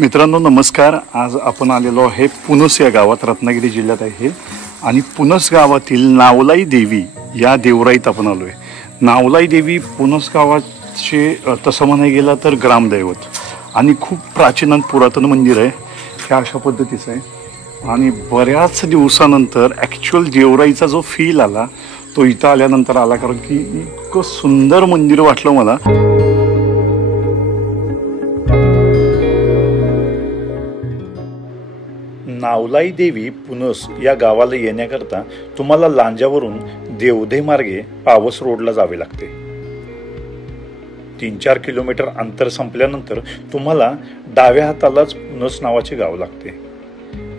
मित्रांनो नमस्कार. आज आपण आलेलो आहे पुनस या गावात, रत्नागिरी जिल्ह्यात आहे आणि पुनस गावातील नावलाई देवी या देवराईत आपण आलो आहे. नावलाई देवी पुनस गावाचे तसं म्हणायला गेलं तर ग्रामदैवत आणि खूप प्राचीन आणि पुरातन मंदिर आहे. हे अशा पद्धतीचं आहे आणि बऱ्याच दिवसानंतर ॲक्च्युअल देवराईचा जो फील आला तो इथं आल्यानंतर आला, कारण की इतकं सुंदर मंदिर वाटलं मला. नावलाई देवी पुनस या गावाला येण्याकरता तुम्हाला लांजावरून देवधे मार्गे पावस रोडला जावे लागते. 3-4 किलोमीटर अंतर संपल्यानंतर तुम्हाला डाव्या हातालाच पुनस नावाचे गाव लागते.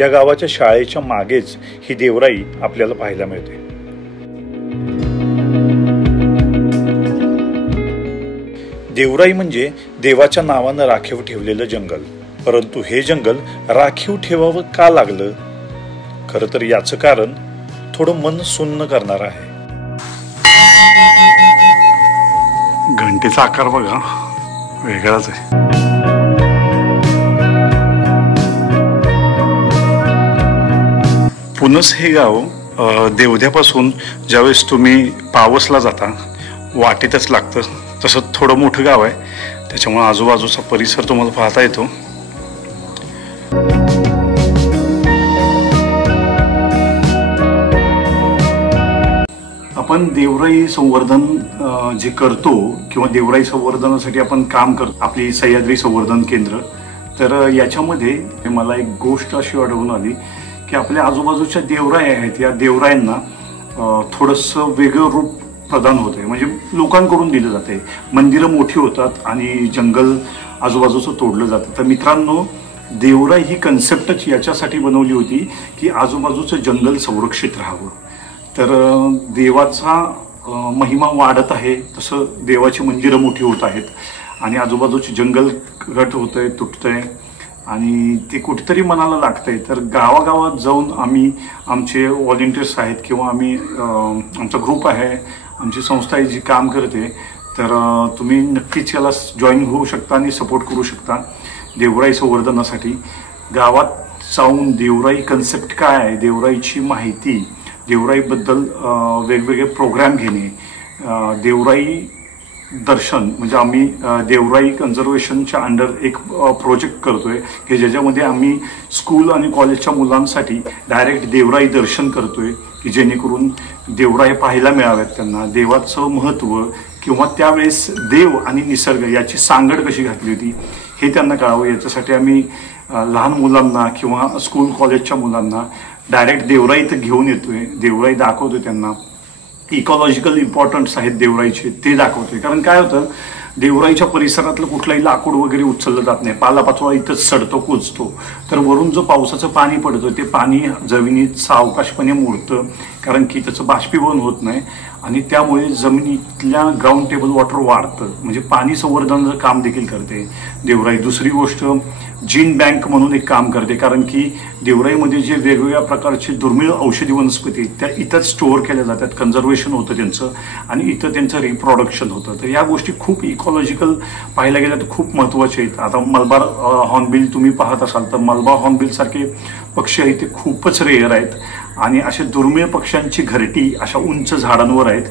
या गावाच्या शाळेच्या मागेच ही देवराई आपल्याला पाहायला मिळते. देवराई म्हणजे देवाच्या नावानं राखीव ठेवलेलं जंगल. परंतु हे जंगल राखीव ठेवावं का लागलं? खरं तर याचं कारण थोडं मन सुन्न करणार आहे. घंटेचा आकार बघा, वेगळाच आहे. पुनस हे गाव देवध्यापासून ज्यावेळेस तुम्ही पावसला जाता वाटेतच लागतं. तसं थोडं मोठं गाव आहे, त्याच्यामुळे आजूबाजूचा परिसर तुम्हाला पाहता येतो. आपण देवराई संवर्धन जे करतो किंवा देवराई संवर्धनासाठी आपण काम करतो, आपली सह्याद्री संवर्धन केंद्र, तर याच्यामध्ये मला एक गोष्ट अशी आढळून आली की आपल्या आजूबाजूच्या देवराई आहेत, या देवरायांना थोडंसं वेगळं रूप प्रदान होत आहे. म्हणजे लोकांकडून दिलं जाते. मंदिरं मोठी होतात आणि जंगल आजूबाजूचं तोडलं जातं. तर मित्रांनो, देवराई ही कन्सेप्टच याच्यासाठी बनवली होती की आजूबाजूचं जंगल संरक्षित राहावं. तर देवाचा महिमा वाढत आहे, तसं देवाची मंदिरं मोठी होत आहेत आणि आजूबाजूचे जंगल घट होत आहे, तुटत आहे आणि ते कुठेतरी मनाला लागतंय. तर गावागावात जाऊन आम्ही, आमचे व्हॉलेंटियर्स आहेत किंवा आम्ही, आमचा ग्रुप आहे, आमची संस्था आहे जी काम करते, तर तुम्ही नक्कीच याला जॉईन होऊ शकता आणि सपोर्ट करू शकता. देवराई संवर्धनासाठी गावात जाऊन देवराई कन्सेप्ट काय आहे, देवराईची माहिती, देवराईबद्दल वेगवेगळे प्रोग्राम घेणे, देवराई दर्शन, म्हणजे आम्ही देवराई कन्झर्वेशनच्या अंडर एक प्रोजेक्ट करतोय की ज्याच्यामध्ये आम्ही स्कूल आणि कॉलेजच्या मुलांसाठी डायरेक्ट देवराई दर्शन करतोय की जेणेकरून देवराई पाहायला मिळाव्यात त्यांना, देवाचं महत्त्व किंवा त्यावेळेस देव आणि निसर्ग याची सांगड कशी घातली होती हे त्यांना कळावं. याच्यासाठी आम्ही लहान मुलांना किंवा स्कूल कॉलेजच्या मुलांना डायरेक्ट देवराईत घेऊन येतोय, देवराई दाखवतोय त्यांना. इकॉलॉजिकल इम्पॉर्टन्स आहेत देवराईचे ते दाखवतोय. कारण काय होतं, देवराईच्या परिसरातलं कुठलाही लाकूड वगैरे उचललं जात नाही, पालापाचोळा इथंच सडतो, कुजतो. तर वरून जो पावसाचं पाणी पडतं ते पाणी जमिनीत सावकाशपणे मुरतं, कारण की त्याचं बाष्पीभवन होत नाही आणि त्यामुळे जमिनीतल्या ग्राउंड टेबल वॉटर वाढतं, म्हणजे पाणी संवर्धनाचं काम देखील करते देवराई. दुसरी गोष्ट, जीन बँक म्हणून एक काम करते, कारण की देवराईमध्ये जे वेगवेगळ्या प्रकारचे दुर्मिळ औषधी वनस्पती त्या इथंच स्टोअर केल्या जातात, कन्झर्वेशन होतं त्यांचं आणि इथं त्यांचं रिप्रोडक्शन होतं. तर या गोष्टी खूप इकॉलॉजिकल पाहायला गेल्या तर खूप महत्त्वाचे आहेत. आता मलबार हॉर्नबिल तुम्ही पाहत असाल तर मलबार हॉर्नबिल सारखे पक्षी आहेत ते खूपच रेअर आहेत आणि अशा दुर्मिळ पक्ष्यांची घरटी अशा उंच झाडांवर आहेत.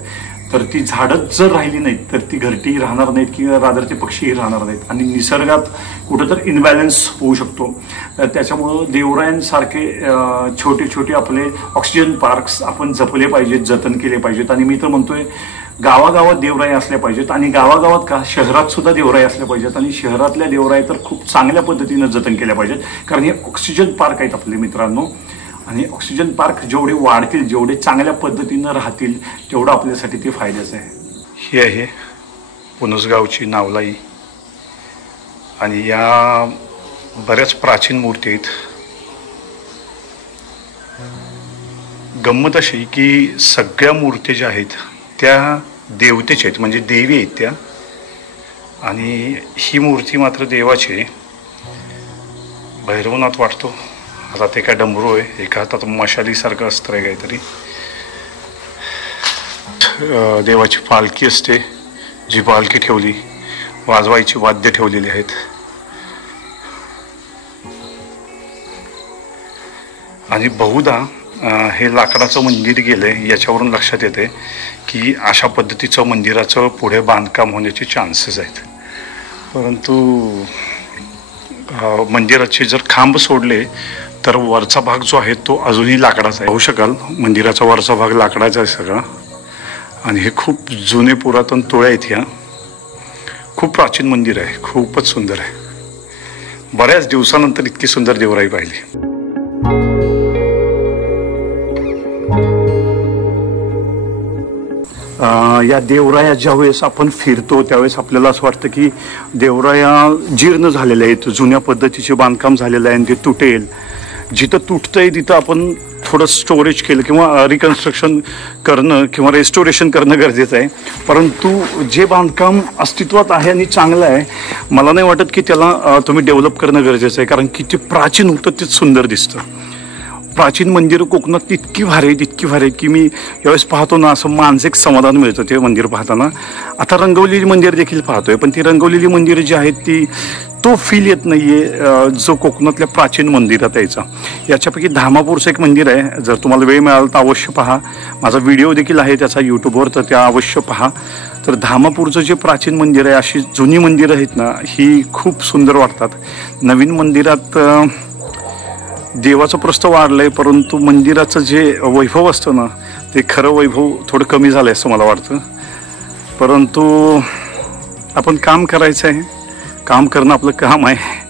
तर ती झाडच जर राहिली नाहीत तर ती घरटी राहणार नाहीत किंवा रादर ते पक्षीही राहणार नाहीत आणि निसर्गात कुठंतर इनबॅलन्स होऊ शकतो. तर त्याच्यामुळं देवरायांसारखे छोटे छोटे आपले ऑक्सिजन पार्क्स आपण जपले पाहिजेत, जतन केले पाहिजेत. आणि मी तर म्हणतोय गावागावात देवराई असल्या पाहिजेत आणि गावागावात का शहरात सुद्धा देवराई असल्या पाहिजेत आणि शहरातल्या देवराई तर खूप चांगल्या पद्धतीनं जतन केल्या पाहिजेत, कारण हे ऑक्सिजन पार्क आहेत आपले मित्रांनो. आणि ऑक्सिजन पार्क जेवढे वाढतील, जेवढे चांगल्या पद्धतीनं राहतील, तेवढं आपल्यासाठी ते फायद्याचं आहे. ही आहे पुनसगावची नावलाई आणि या बऱ्याच प्राचीन मूर्ती आहेत. गंमत अशी की सगळ्या मूर्ती ज्या आहेत त्या देवतेच्या आहेत, म्हणजे देवी आहेत त्या. आणि ही मूर्ती मात्र देवाची भैरवनाथ वाटतो. आता ते काय डमरू आहे, एका हातात मशालीसारखं अस्त्र आहे काहीतरी. देवाची पालखी असते, जी पालखी ठेवली, वाजवायची वाद्य ठेवलेली आहेत. आणि बहुधा हे लाकडाचं मंदिर गेलंय याच्यावरून लक्षात येते की अशा पद्धतीचं मंदिराचं पुढे बांधकाम होण्याचे चान्सेस आहेत. परंतु मंदिराचे जर खांब सोडले तर वरचा भाग जो आहे तो अजूनही लाकडाचा आहे. पाहू शकाल मंदिराचा वरचा भाग लाकडाचा आहे सगळा. आणि हे खूप जुने पुरातन तोळे आहेत. ह्या खूप प्राचीन मंदिर आहे, खूपच सुंदर आहे. बऱ्याच दिवसानंतर इतकी सुंदर देवराई पाहिली. या देवराया ज्यावेळेस आपण फिरतो त्यावेळेस आपल्याला असं वाटतं की देवराया जीर्ण झालेल्या आहेत, जुन्या पद्धतीचे बांधकाम झालेलं आहे आणि ते तुटेल. जिथं तुटतंय तिथं आपण थोडं स्टोरेज केलं किंवा रिकन्स्ट्रक्शन करणं किंवा रेस्टोरेशन करणं गरजेचं आहे. परंतु जे बांधकाम अस्तित्वात आहे आणि चांगलं आहे, मला नाही वाटत की त्याला तुम्ही डेव्हलप करणं गरजेचं आहे. कारण किती प्राचीन होतं तेच सुंदर दिसतं. प्राचीन मंदिरं कोकणात इतकी भारी आहेत की मी यावेळेस पाहतो ना असं मानसिक समाधान मिळतं ते मंदिर पाहताना. आता रंगवलेली मंदिर देखील पाहतोय, पण ती रंगवलेली मंदिरं जी आहेत ती तो फील येत नाहीये जो कोकणातल्या प्राचीन मंदिरात यायचा. याच्यापैकी धामापूरचं एक मंदिर आहे, जर तुम्हाला वेळ मिळाला तर अवश्य पहा. माझा व्हिडिओ देखील आहे त्याचा यूट्यूबवर, तर त्या अवश्य पहा. तर धामापूरचं जे प्राचीन मंदिर आहे, अशी जुनी मंदिरं आहेत ना, ही खूप सुंदर वाटतात. नवीन मंदिरात देवाचं प्रस्थ वाढलंय, परंतु मंदिराचं जे वैभव असतं ना ते खरं वैभव थोडं कमी झालंय असं मला वाटतं. परंतु आपण काम करायचं आहे, काम करणं आपलं काम आहे.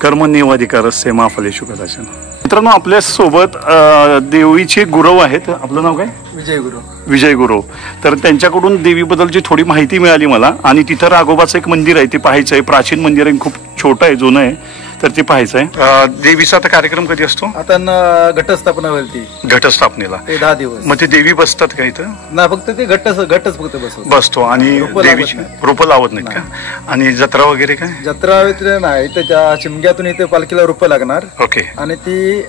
कर्मण्येवाधिकारस्य मा फलेषु कदाचन. मित्रांनो, आपल्या सोबत देवीचे गुरव आहेत. आपलं नाव काय? विजय गुरव. तर त्यांच्याकडून देवीबद्दलची थोडी माहिती मिळाली मला. आणि तिथं राघोबाचं एक मंदिर आहे, ते पाहायचं आहे. प्राचीन मंदिर आहे, खूप छोटं आहे, जुनं आहे, तर ते पाहायचं आहे. देवीचा आता कार्यक्रम कधी असतो? आता घटस्थापना होईल ती. घटस्थापनेला 10 दिवस. मग ते देवी बसतात का इथं? ना, फक्त ते घटच फक्त बसतो. आणि देवीची रोपं लावत नाहीत का? आणि जत्रा वगैरे काय? जत्रा वगैरे नाही. त्याच्या चिमग्यातून इथे पालखीला रोपं लागणार. ओके. आणि ती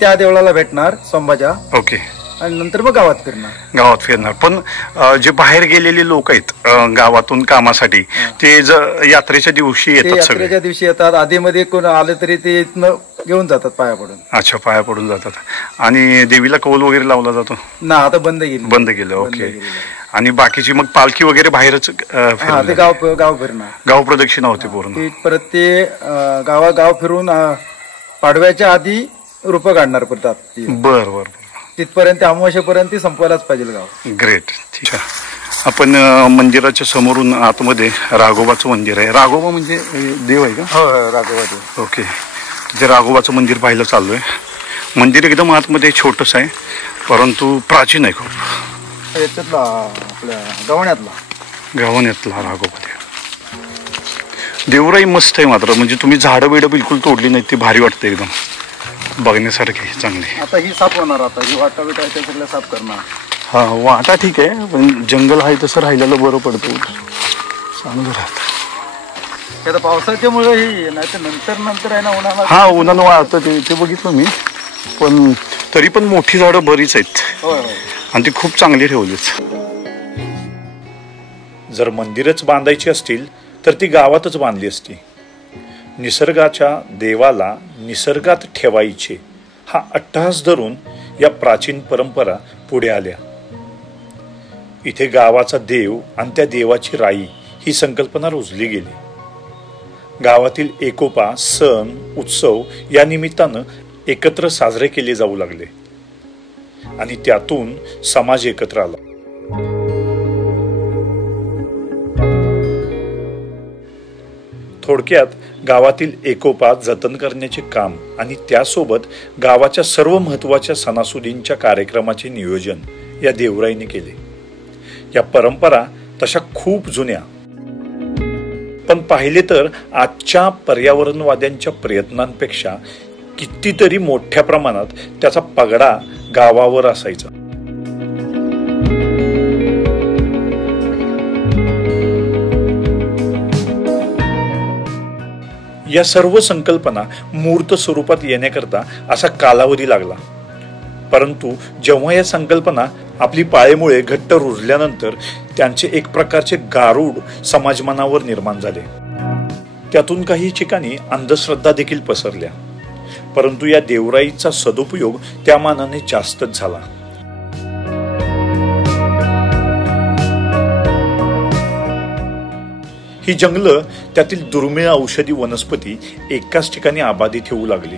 त्या देवळाला भेटणार सोमवारच्या. ओके. आणि नंतर मग गावात फिरणार. पण जे बाहेर गेलेले लोक आहेत गावातून कामासाठी, ते जर यात्रेच्या दिवशी येतात? यात्रेच्या दिवशी येतात. आधीमध्ये कोण आले तरी ते घेऊन जातात पाया पडून. अच्छा, पाया पडून जातात. आणि देवीला कौल वगैरे लावला जातो ना? आता बंद केलं. ओके. आणि बाकीची मग पालखी वगैरे बाहेरच गाव फिरणार. गाव प्रदक्षिणा होते पूर्ण. परत ते गाव फिरून पाडव्याच्या आधी रोपं काढणार परत. बर. तिथपर्यंत अमावस्येपर्यंत संपवायलाच पाहिजे गाव. ग्रेट. ठीक आहे. आपण मंदिराच्या समोरून आतमध्ये राघोबाचं मंदिर आहे. राघोबा म्हणजे देव आहे का? हो, राघोबा देव. ओके. ते राघोबाचं मंदिर पाहायला चाललोय. मंदिर एकदम आतमध्ये छोटस आहे, परंतु प्राचीन आहे खूप. याच्यातला आपल्या गावण्यातला राघोबा देव. देवराई मस्त आहे मात्र, म्हणजे तुम्ही झाडं बिडं बिलकुल तोडली नाही, ती भारी वाटते एकदम बघण्यासारखी, चांगली. आता ही साफ होणार. आता ही वाटा बिटा सगळं साफ करणार. हा, वाटा ठीक आहे, पण जंगल आहे तसं राहिलेलं बरं पडतं, चांगलं राहतं. आता पावसाच्यामुळे ही नाही तर नंतर आहे ना उन्हाळा. हा, उन्हानं वाळतं ते बघितलं मी. पण तरी पण मोठी झाडं बरीच आहेत आणि ती खूप चांगली ठेवलीच. जर मंदिरच बांधायची असतील तर ती गावातच बांधली असती. निसर्गाच्या देवाला निसर्गात ठेवायचे हा अट्टहास धरून या प्राचीन परंपरा पुढे आल्या. इथे गावाचा देव आणि त्या देवाची राई ही संकल्पना रुजली गेली. गावातील एकोपा, सण, उत्सव या निमित्तानं एकत्र साजरे केले जाऊ लागले आणि त्यातून समाज एकत्र आला. थोडक्यात गावातील एकोपा जतन करण्याचे काम आणि त्यासोबत गावाच्या सर्व महत्त्वाच्या सणासुदींच्या कार्यक्रमाचे नियोजन या देवराईने केले. या परंपरा तशा खूप जुन्या, पण पाहिले तर आजच्या पर्यावरणवाद्यांच्या प्रयत्नांपेक्षा कितीतरी मोठ्या प्रमाणात त्याचा पगडा गावावर असायचा. या सर्व संकल्पना मूर्त स्वरूपात येण्याकरता असा कालावधी लागला. परंतु जेव्हा या संकल्पना आपली पाळेमुळे घट्ट रुजल्यानंतर त्यांचे एक प्रकारचे गारूड समाजमनावर निर्माण झाले. त्यातून काही ठिकाणी अंधश्रद्धा देखील पसरल्या. परंतु या देवराईचा सदुपयोग त्या मानाने जास्तच झाला. ही जंगलं त्यातील दुर्मिळ औषधी वनस्पती एकाच ठिकाणी आबादी ठेवू लागली.